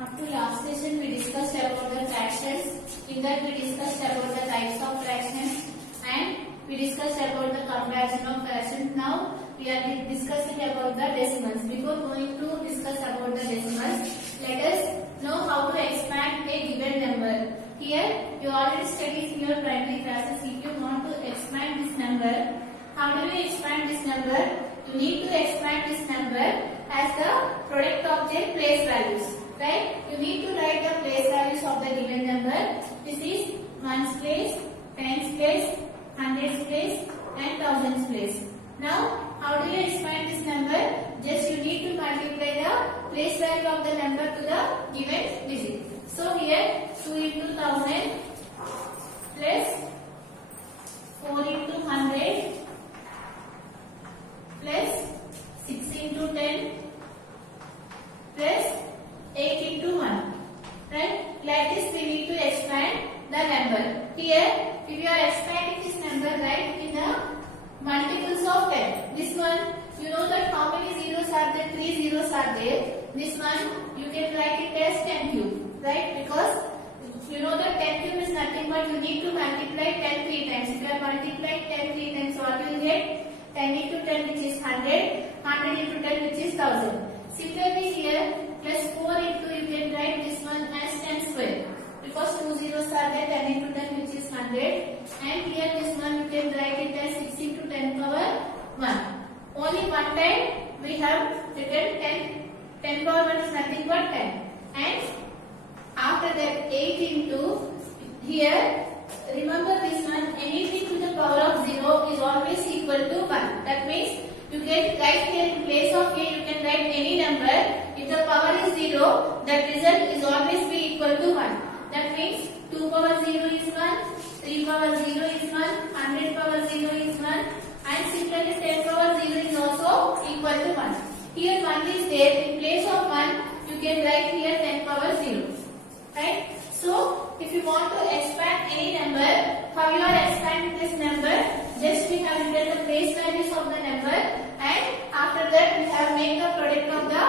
Up to last session we discussed about the fractions. In that we discussed about the types of fractions and we discussed about the comparison of fractions. Now we are discussing about the decimals. Before going to discuss about the decimals, let us know how to expand a given number. Here you already studied in your primary classes. If you want to expand this number, how do you expand this number? You need to expand this number as the product of their place values. Right? You need to write the place values of the given number. This is ones place, tens place, hundreds place and thousands place. Now, how do you expand this number? Just you need to multiply the place value of the number to the given digit. So here 2 into 1000 plus 4 into 100 plus 6 into 10 plus 8 into 1. Right? Like this we need to expand the number. Here, if you are expanding this number, right, in the multiples of 10. This one, you know that how many zeros are there? 3 zeros are there. This one, you can write it as 10 cube. Right? Because you know that 10 cube is nothing but you need to multiply 10 3 times. If you are multiplying 10 3 times, what you will get? 10 into 10 which is 100. 100 into 10 which is 1000. Similarly here, plus 4 into, you can write this one as 10 square. Because 2 zeros are there, 10 into 10 which is 100. And here this one you can write it as 6 into 10 power 1. Only one time we have written 10. 10 power 1 is nothing but 10. And after that 8 into, here remember this one, anything to the power of 0 is always equal to 1. That means you can write here in place of a, you can write any number. If the power is 0, that result is always be equal to 1. That means 2 power 0 is 1, 3 power 0 is 1, 100 power 0 is 1 and similarly 10 power 0 is also equal to 1. Here 1 is there, in place of 1 you can write here 10 power 0. Right? So if you want to expand any number, how you are expanding this number? Just we have written the place values of the number and after that we have made the product of the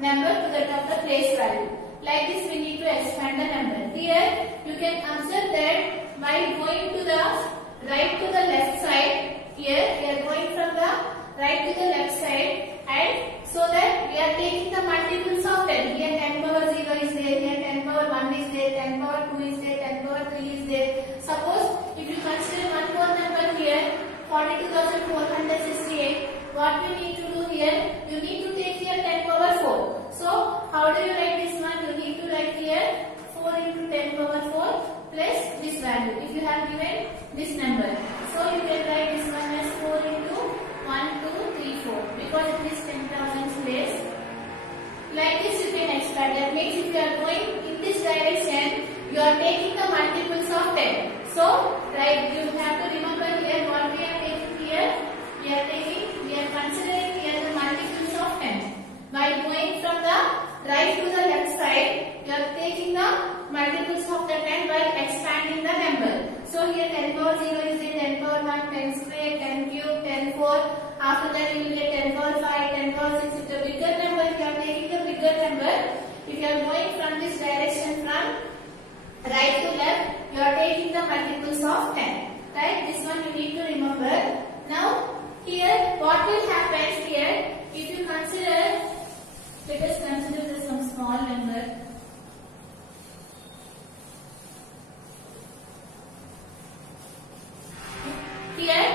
number to that of the place value. Like this we need to expand the number. Here you can observe that by going to the right to the left side, here we are going from the right to the left side and so that we are taking the multiples of 10. Here 10 power 0 is there, here 10 power 1 is there, 10 power 2 is there, 10 power 3 is there. Suppose if you consider one more number here, 42,468, what you need to do here? You need to take here 10 power 4. So, how do you write this one? You need to write here 4 into 10 power 4 plus this value. If you have given this number. So, you can write this one as 4 into 1, 2, 3, 4 because it is 10,000 place. Like this you can expand. That means if you are going in this direction, you are taking the multiples of 10. So, right, you have to remember here what we are taking here. We are considering here the multiples of 10. By going from the right to the left side, you are taking the multiples of the 10 by expanding the number. So here 10 power 0 is there, 10 power 1, 10 square, 10 cube, 10 4. After that you will get 10 power 5, 10 power 6. If the bigger number, if you are taking the bigger number, if you are going from this direction from right to left, you are taking the multiples of 10. Right? This one you need to remember. Now, here what will happen here, if you consider, let us consider some small number. Here,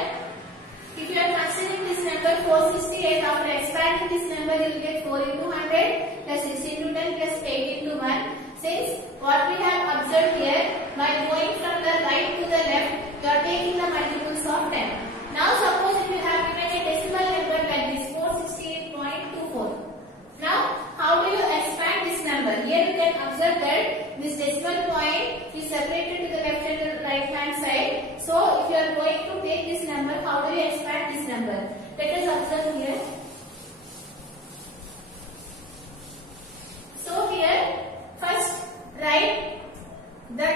if you are considering this number 468, after expanding this number, you will get 4 into 100 plus 6 into 10 plus 8 into 1. Since what we have observed here, by going from the right to the left, you are taking the multiples of 10. Now suppose if you have given a decimal number like this, 468.24. Now, how do you expand this number? Here you can observe that this decimal point is separated to the left and the right hand side. So, if you are going to take this number, how do you expand this number? Let us observe here. So, here, first write the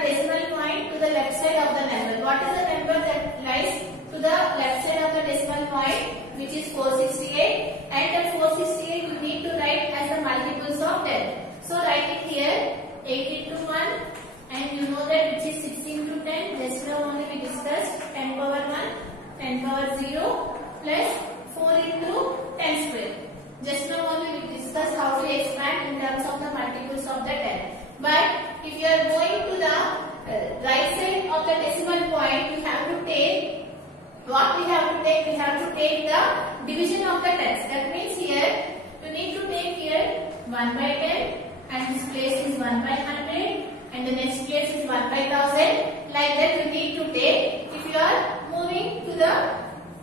But if you are going to the right side of the decimal point, you have to take what we have to take. We have to take the division of the tens. That means here you need to take here 1 by 10, and this place is 1 by 100, and the next place is 1 by 1000. Like that you need to take if you are moving to the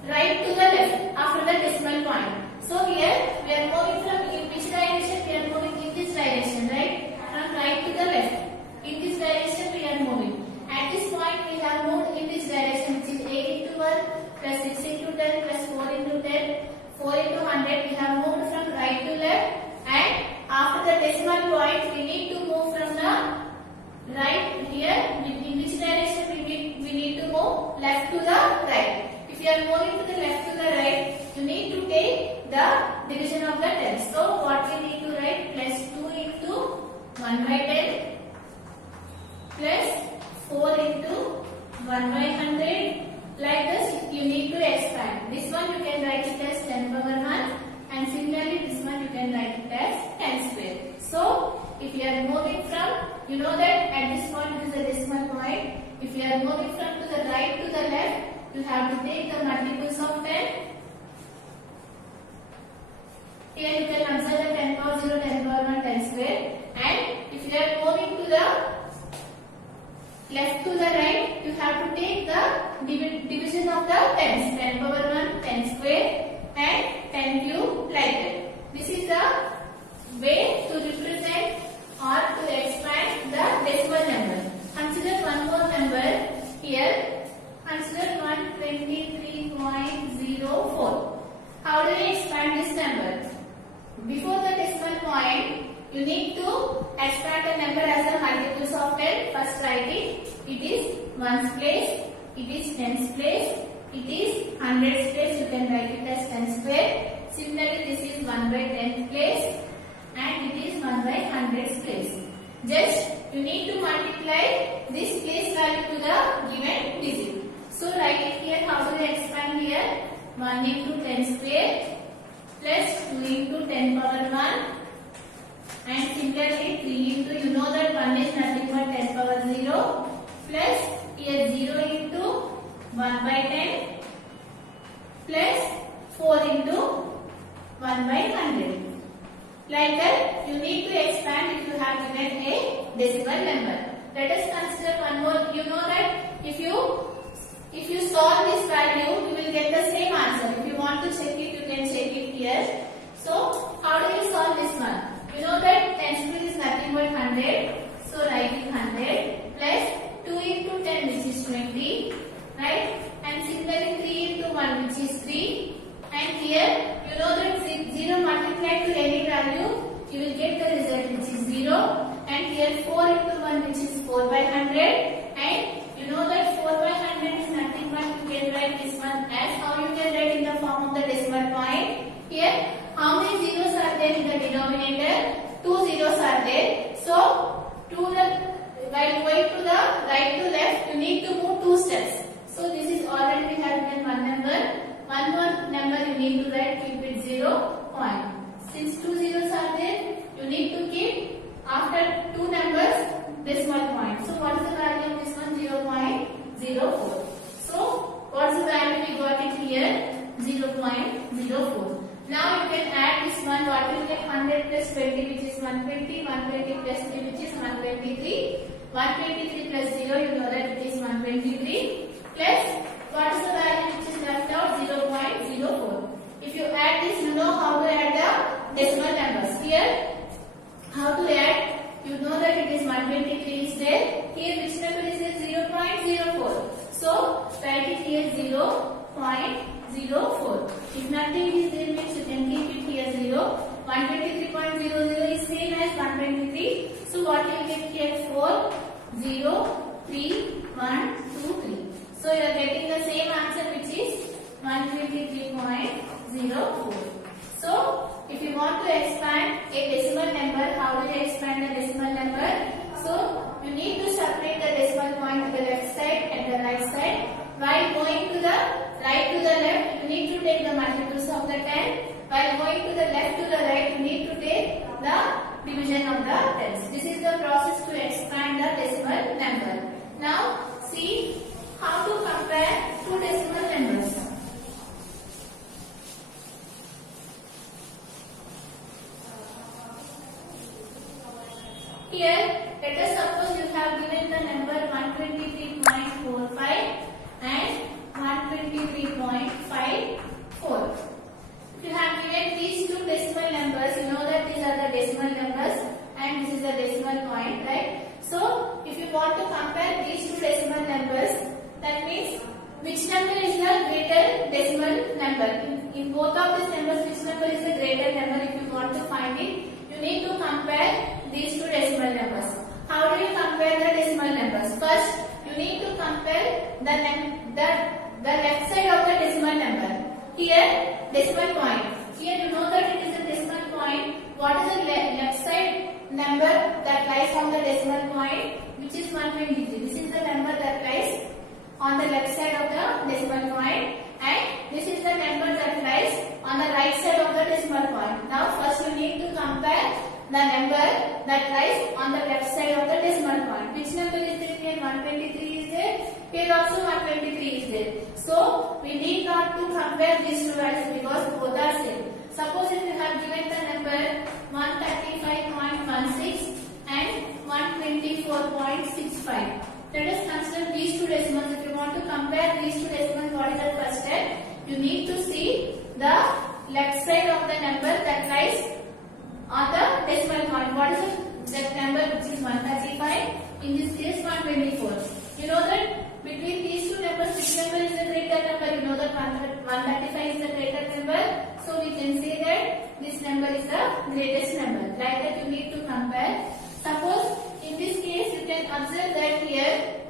right to the left after the decimal point. So here we are moving from in which direction? We are moving in this direction, right? From right to the left. In this direction we are moving. At this point we have moved in this direction, which is 8 into 1 plus 6 into 10 plus 4 into 10, 4 into 100. We have moved from right to left, and after the decimal point we need to move from the right here. In which direction we need to move? Left to the right. If you are moving to the left to the right, you need to take the division of the tens. So what we need to write? Plus 2 into 1 by 10 plus 4 into 1 by 100. Like this, you need to expand. This one you can write it as 10 power 1, and similarly this one you can write it as 10 square. So if you are moving from, you know that at this point it is a decimal point. If you are moving from to the right to the left, you have to take the multiples of 10. Here you can observe the 10 power 0, 10 power 1, 10 square. And if you are moving to the left to the right, you have to take the division of the tens. 10 power 1, 10 square, and 10 cube, like that. This is the way to represent or to expand the decimal number. Consider one more number here. Consider 123.04. How do you expand this number? Before the decimal point, you need to expand the number as the multiples of 10. First write it. It is 1's place. It is 10's place. It is 100's place. You can write it as 10 square. Similarly, this is 1 by 10th place, and it is 1 by 100's place. Just you need to multiply this place value to the given digit. So write it here. How do you expand here? 1 into 10 square plus 2 into 10 power 1, and similarly 3 into, you know that 1 is nothing but 10 power 0, plus here 0 into 1 by 10 plus 4 into 1 by 100. Like that you need to expand if you have given a decimal number. Let us consider one more. You know that if you solve this value, you will get the same answer. If you want to check it, you can check it here. So how do you solve this one? You know that 10 square is nothing but 100. So write it 100 plus 2 into 10, which is 20, right? And similarly 3 into 1, which is 3. And here you know that 0 multiplied to any value, you will get the result, which is 0. And here 4 into 1, which is 4 by 100. And you know that 4 by 100 is nothing but, you can write this one as, how you can write in the form of the decimal point. Here, how many zeros are there in the denominator? 2 zeros are there. So, while going to the right to left, you need to move 2 steps. So, this is already we have given one number. One more number you need to write, keep it 0 point. Since 2 zeros are there, you need to keep after 2 numbers decimal point. So, what is the value of this one? 0.04. So, what is the value we got it here? 0.04. Now you can add this one. What will get? 100 plus 20, which is 120. 120 plus 3, which is 123. 123 plus 0, you know that it is 123. Plus, what is the value which is left out? 0.04. If you add this, you know how to add the decimal numbers. Here, how to add? You know that it is 123 is there. Here, which number is there? 0.04. So, write it here 0.04. If nothing is there, means you can keep it here 0. 123.00 is same as 123. So, what you will get here? 4, 0, 3, 1, 2, 3. So, you are getting the same answer, which is 123.04. So, if you want to expand a decimal number, how do you expand a decimal number? So, you need to separate the decimal point to the left side and the right side. While going to the right to the left, you need to take the multiples of the 10. While going to the left to the right, you need to take the division of the tens. This is the process to Here, let us suppose you have given the number 123.45 and 123.54. If you have given these two decimal numbers, you know that these are the decimal numbers and this is the decimal point, right? So, if you want to compare these two decimal numbers, that means which number is the greater decimal number? In both of these numbers, which number is the greater number? If you want to find it, you need to compare these two decimal numbers. How do you compare the decimal numbers? First, you need to compare the left side of the decimal number. Here, decimal point. Here you know that it is a decimal point. What is the left side number that lies on the decimal point? Which is 123. This is the number that lies on the left side of the decimal point, and this is the number that lies on the right side of the decimal point. Now first you need to compare the number that lies on the left side of the decimal point. Which number is there here? 123 is there. Here also 123 is there. So we need not to compare these two values because both are same. Suppose if you have given the number 135.16 and 124.65. Let us consider these two decimals. If you want to compare these two decimals, what is the first step? You need to see the left side of the number that lies on the decimal point. What is that number which is 135? In this case 124. You know that between these two numbers, which number is the greater number? You know that 135 is the greater number. So we can say that this number is the greatest number. Like that you need to compare. Suppose in this case you can observe that here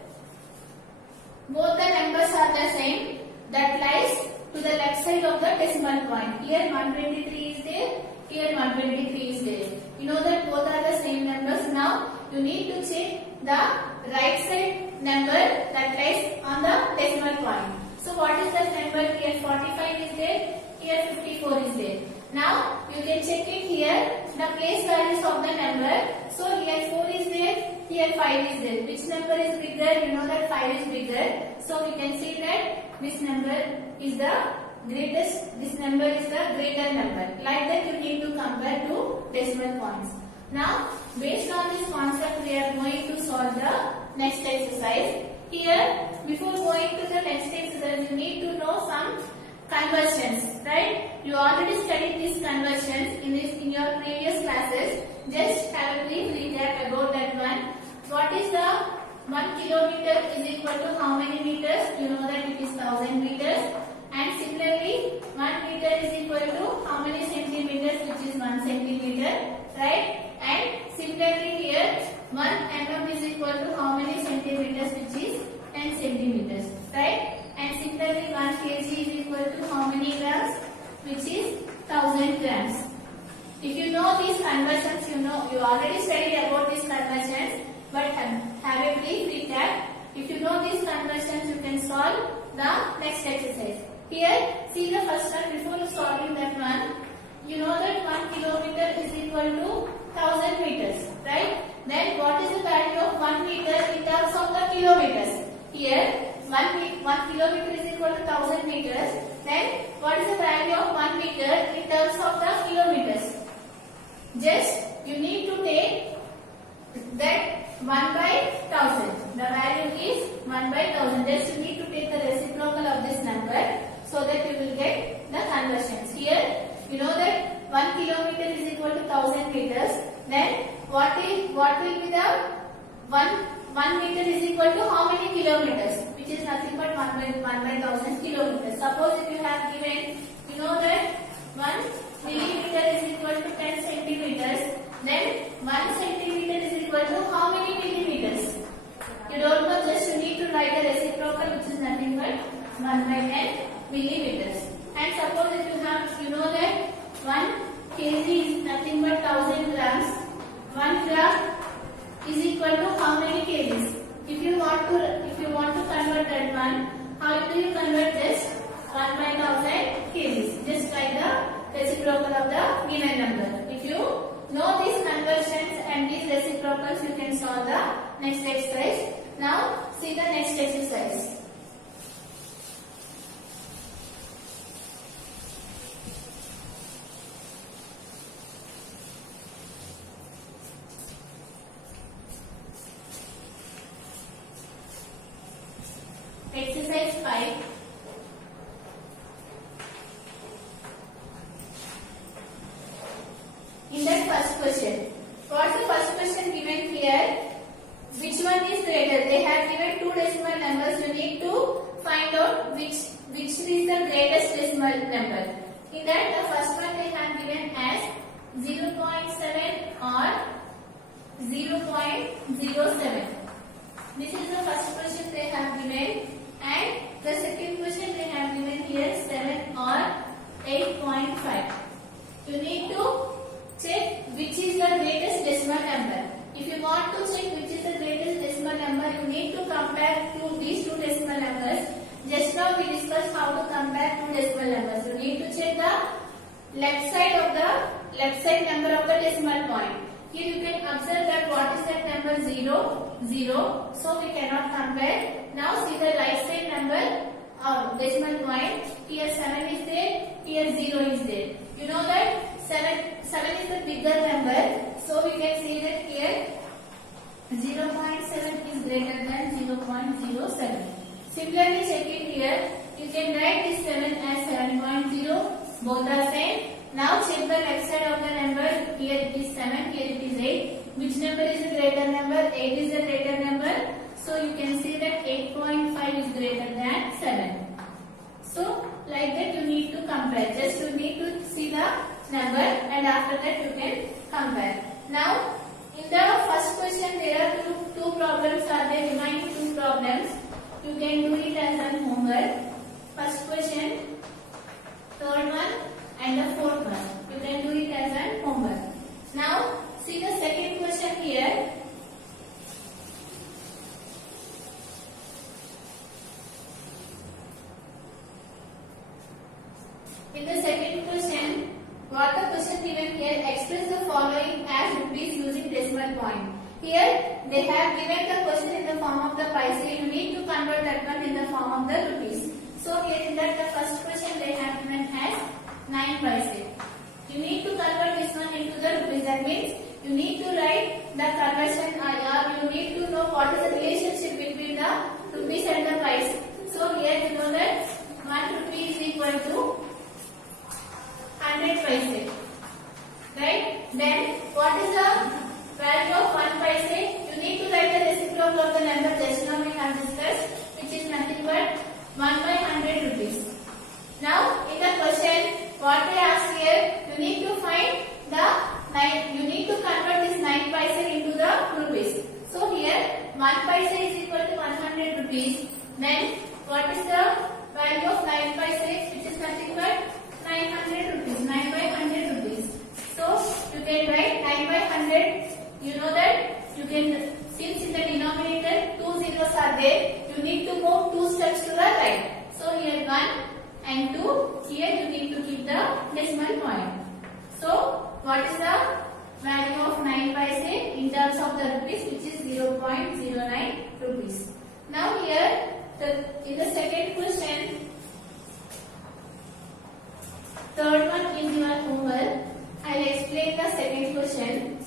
both the numbers are the same that lies to the left side of the decimal point. Here 123 is there, here 123 is there. You know that both are the same numbers. Now you need to check the right side number that lies on the decimal point. So what is that number? Here 45 is there, here 54 is there. Now you can check it here, the place values of the number. So here 4 is there, here 5 is there. Which number is bigger? You know that 5 is bigger. So we can see that this number is the greatest, this number is the greater number. Like that you need to compare two decimal points. Now based on this concept we are going to solve the next exercise. Here before going to the next exercise you need to know some conversions, right? You already studied these conversions in your previous classes. Just have a brief recap about that one. What is the 1 kilometer is equal to how many meters? You know that it is 1000 meters. And similarly 1 meter is equal to how many centimeters? Which is 1 centimeter, right? And similarly here 1 mm is equal to how many centimeters? Which is 10 centimeters, right? And similarly 1 kg is equal to how many grams? Which is 1000 grams. If you know these conversions, you already studied about these conversions, but have a brief recap. If you know these conversions, you can solve the next exercise. Here, see the first one. Before solving that one, you know that 1 kilometer is equal to 1000 meters, right? Then what is the value of 1 meter in terms of the kilometers? Here 1 kilometer is equal to 1000 meters. Then what is the value of 1 meter in terms of the kilometers? Just you need to take that 1 by 1000. The value is 1 by 1000. Just you need to take the reciprocal of this number so that you will get the conversions. Here you know that 1 kilometer is equal to 1000 meters. Then what will be the 1 meter is equal to how many kilometers? Which is nothing but 1 by 1000 kilometers. Suppose if you have given, you know that 1 millimeter is equal to 10 centimeters. Then 1 centimeter is equal to how many millimeters? You don't know, just you need to write the reciprocal, which is nothing but 1 by 10 millimeters. And suppose if you know that 1 kg is nothing but 1000 grams. 1 gram is equal to how many kgs? If you want to convert that one, how do you convert this? 1 by 1000 kgs. Just write the reciprocal of the given number. If you know these conversions and these reciprocals, you can solve the next exercise. Now see the next exercise. is greater. They have given two decimal numbers. You need to find out which is the greatest decimal number. In that, the first one they have given as 0.7 or 0.07. This is the first question they have given, and the second question they have given here 7 or 8.5. You need to check which is the greatest decimal number. If you want to check which is the greatest decimal number, you need to compare these two decimal numbers. Just now we discussed how to compare two decimal numbers. You need to check the left side number of the decimal point. Here you can observe that what is that number 0, 0. So we cannot compare. Now see the right side number of decimal point. Here 7 is there, here 0 is there. You know that 7 is the bigger number. So we can say that here 0.7 is greater than 0.07. Similarly, check it here. You can write this 7 as 7.0. Both are same. Now check the left side of the number. Here it is 7, here it is 8. Which number is the greater number? 8 is the greater number. So you can see that 8.5 is greater than 7. So like that you need to compare. Just you need to see the number and after that you can compare. Now in the first question there are two problems are there, remaining two problems. You can do it as an homework. First question, third one and the fourth one. You can do it as an homework. Now see the second question here. In the second question, what the question given here, express the following as rupees using decimal point. Here they have given the question in the form of the paise. You need to convert that one in the form of the rupees. So here in that the first question they have given as 9 paise. You need to convert this one into the rupees. That means you need to write the conversion or you need to know what is the relationship between the rupees and the paise. So here you know that 1 rupee is equal to 100 paise. Right? Then what is the value of 1 paise? You need to write the reciprocal of the number just now we have discussed, which is nothing but 1/100 rupees. Now in the question what they ask here, you need to find the 9. You need to convert this 9 paise into the rupees. So here 1 paise is equal to 100 rupees. Then what is the value of 9 paise, which is nothing but 900 rupees. 9/100 rupees. So you can write 9/100. You know that you can, since in the denominator 2 zeros are there, you need to move 2 steps to the right. So here 1 and 2. Here you need to keep the decimal point. So what is the value of 9 paise in terms of the rupees, which is 0.09 rupees. Now here in the second question, third one is your homework. I will explain the second question.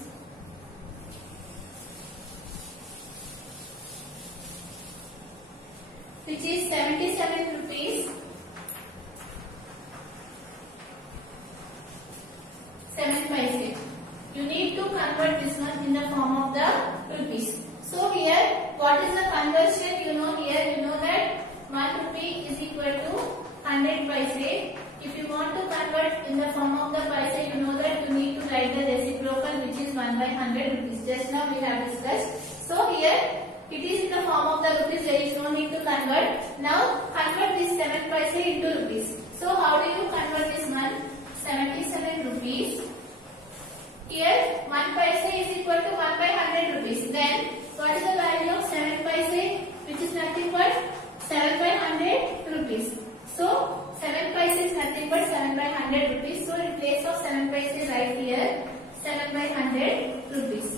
Which is 77 rupees 7 paise. You need to convert this one in the form of the rupees. So here what is the conversion? You know here you know that 1 rupee is equal to 100 paise. If you want to convert in the form of the paise, you know that you need to write the reciprocal, which is 1/100 rupees. Just now we have discussed. So here it is in the form of the rupees. There is no need to convert. Now convert this 7 paise into rupees. So how do you convert this one? 77 rupees. Here 1 paise is equal to 1/100 rupees. Then what is the value of 7 paise, which is nothing but 7/100 rupees. So 7 paise is nothing but 7/100 rupees. So in place of 7 paise write here 7/100 rupees.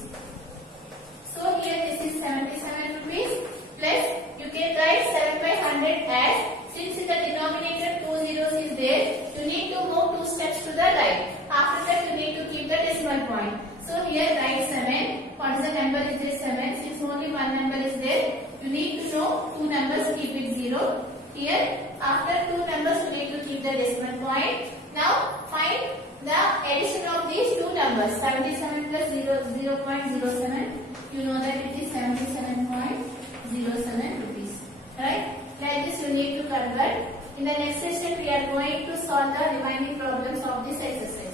So here this is 77 rupees plus you can write 7/100 as, since in the denominator 2 zeros is there, you need to move 2 steps to the right. After that you need to keep the decimal point. So here write 7. What is the number is this 7? Since only one number is there, you need to know 2 numbers, keep it 0. Here after 2 numbers you need to keep the decimal point. Now find the addition of these two numbers 77 plus 0.07. You know that it is 77.07 rupees, right? Like this you need to convert. In the next session we are going to solve the remaining problems of this exercise.